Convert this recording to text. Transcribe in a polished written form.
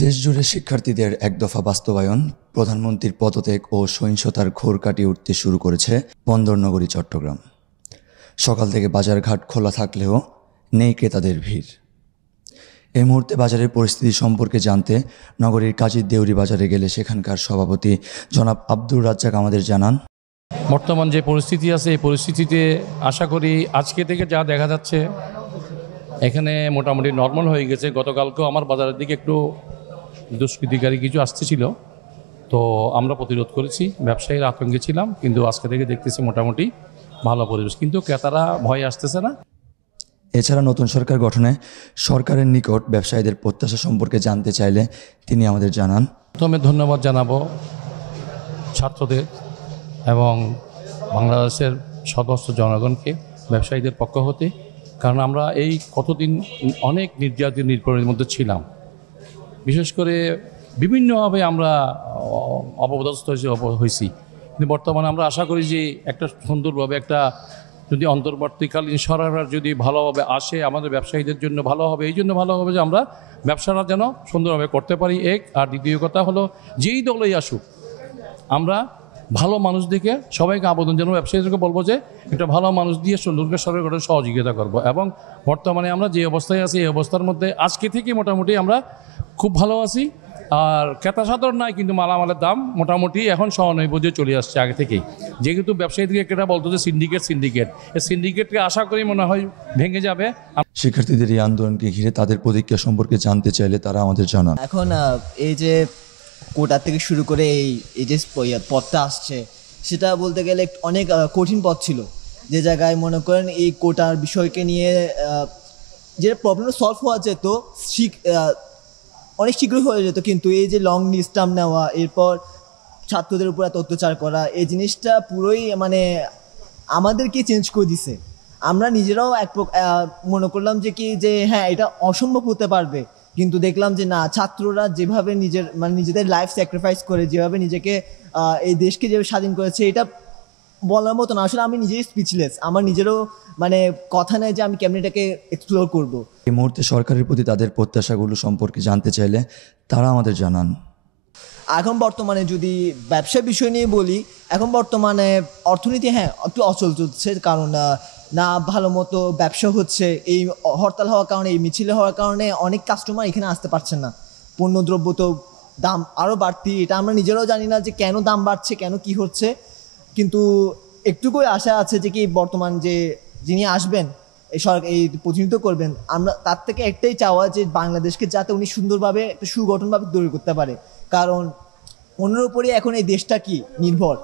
দেশজুড়ে শিক্ষার্থীদের একদফা বাস্তবায়ন, প্রধানমন্ত্রীর পদত্যাগ ও সহিংসতার ঘোর কাটিয়ে উঠতে শুরু করেছে বন্দরনগরী চট্টগ্রাম। সকাল থেকে বাজারঘাট খোলা থাকলেও নেই ক্রেতাদের ভিড়। এই মুহূর্তে বাজারের পরিস্থিতি সম্পর্কে জানতে নগরীর কাজীর দেউরি বাজারে গেলে সেখানকার সভাপতি জনাব আব্দুর রাজ্জাক আমাদের জানান, বর্তমান যে পরিস্থিতি আছে এই পরিস্থিতিতে আশা করি আজকে থেকে যা দেখা যাচ্ছে এখানে মোটামুটি নর্মাল হয়ে গেছে। গতকালকেও আমার বাজারের দিকে একটু দুষ্কৃতিকারী কিছু আসতেছিল, তো আমরা প্রতিরোধ করেছি, ব্যবসায়ীর আতঙ্কে ছিলাম, কিন্তু আজকে থেকে দেখতেছি মোটামুটি ভালো পরিবেশ, কিন্তু ক্রেতারা ভয় আসতেছে না। এছাড়া নতুন সরকার গঠনে সরকারের নিকট ব্যবসায়ীদের প্রত্যাশা সম্পর্কে জানতে চাইলে তিনি আমাদের জানান, প্রথমে ধন্যবাদ জানাবো ছাত্রদের এবং বাংলাদেশের সদস্য জনগণকে, ব্যবসায়ীদের পক্ষ হতে, কারণ আমরা এই কতদিন অনেক নির্যাতিত নির্ভরের মধ্যে ছিলাম। বিশেষ করে বিভিন্নভাবে আমরা অপদস্থ হয়েছি, কিন্তু বর্তমানে আমরা আশা করি যে একটা সুন্দরভাবে একটা যদি অন্তর্বর্তীকালীন সরকার যদি ভালোভাবে আসে আমাদের ব্যবসায়ীদের জন্য ভালো হবে। এই জন্য ভালো হবে যে আমরা ব্যবসাটা যেন সুন্দরভাবে করতে পারি, এক। আর দ্বিতীয় কথা হলো যেই দলেই আসুক আমরা ভালো মানুষ দেখে সবাইকে আবেদন জানাবো, ব্যবসায়ীদেরকে বলবো যে একটা ভালো মানুষ দিয়ে সুন্দরকে সরকার গঠনে সহযোগিতা করব। এবং বর্তমানে আমরা যে অবস্থায় আছি এই অবস্থার মধ্যে আজকে থেকে মোটামুটি আমরা খুব ভালো আছি। আর ক্রেতা সাধারণ নাই, কিন্তু মালামালের দাম মোটামুটি এখন সহানুভূতি চলে আসছে আগে থেকেই। যেহেতু ব্যবসায়ীদেরকে ক্রেতা বলতো যে সিন্ডিকেট এই সিন্ডিকেটকে আশা করি মনে হয় ভেঙে যাবে। শিক্ষার্থীদের এই আন্দোলনকে ঘিরে তাদের প্রতিক্রিয়া সম্পর্কে জানতে চাইলে তারা আমাদের জানান, এখন এই যে কোটা থেকে শুরু করে এই যে পথটা আসছে, সেটা বলতে গেলে অনেক কঠিন পথ ছিল। যে জায়গায় মনে করেন এই কোটার বিষয়কে নিয়ে যে প্রবলেম সলভ হওয়া যেত অনেক শীঘ্রই হয়ে যেত, কিন্তু এই যে লং লিস্টাম নেওয়া, এরপর ছাত্রদের উপর এত অত্যাচার করা, এই জিনিসটা পুরোই আমাদেরকে চেঞ্জ করে দিছে। আমরা নিজেরাও মনে করলাম যে হ্যাঁ এটা অসম্ভব হতে পারবে, কিন্তু দেখলাম যে না, ছাত্ররা যেভাবে নিজেদের লাইফ স্যাক্রিফাইস করে যেভাবে নিজেকে এই দেশকে যেভাবে স্বাধীন করেছে, এটা বলার মতো না। আসলে আমি নিজেই স্পিচলেস, আমার নিজেরও কথা নেই যে আমি কেমন এটাকে এক্সপ্লোর করব। এই মুহূর্তে সরকারের প্রতি তাদের প্রত্যাশাগুলো সম্পর্কে জানতে চাইলে তারা আমাদের জানান, এখন বর্তমানে যদি ব্যবসা বিষয় নিয়ে বলি, এখন বর্তমানে অর্থনীতি একটু অচল চলছে, কারণ না ভালো মতো ব্যবসা হচ্ছে। এই হরতাল হওয়ার কারণে, এই মিছিল হওয়ার কারণে অনেক কাস্টমার এখানে আসতে পারছেন না। পণ্যদ্রব্য তো দাম আরও বাড়তি, এটা আমরা নিজেরাও জানি না যে কেন দাম বাড়ছে, কেন কি হচ্ছে, কিন্তু একটুকুই আশা আছে যে কি বর্তমান যিনি আসবেন এই প্রতিনিধিত্ব করবেন, আমরা তার থেকে একটাই চাওয়া যে বাংলাদেশকে যাতে উনি সুন্দরভাবে একটা সুগঠনভাবে তৈরি করতে পারে, কারণ অন্যের উপরে এখন এই দেশটা কি নির্ভর।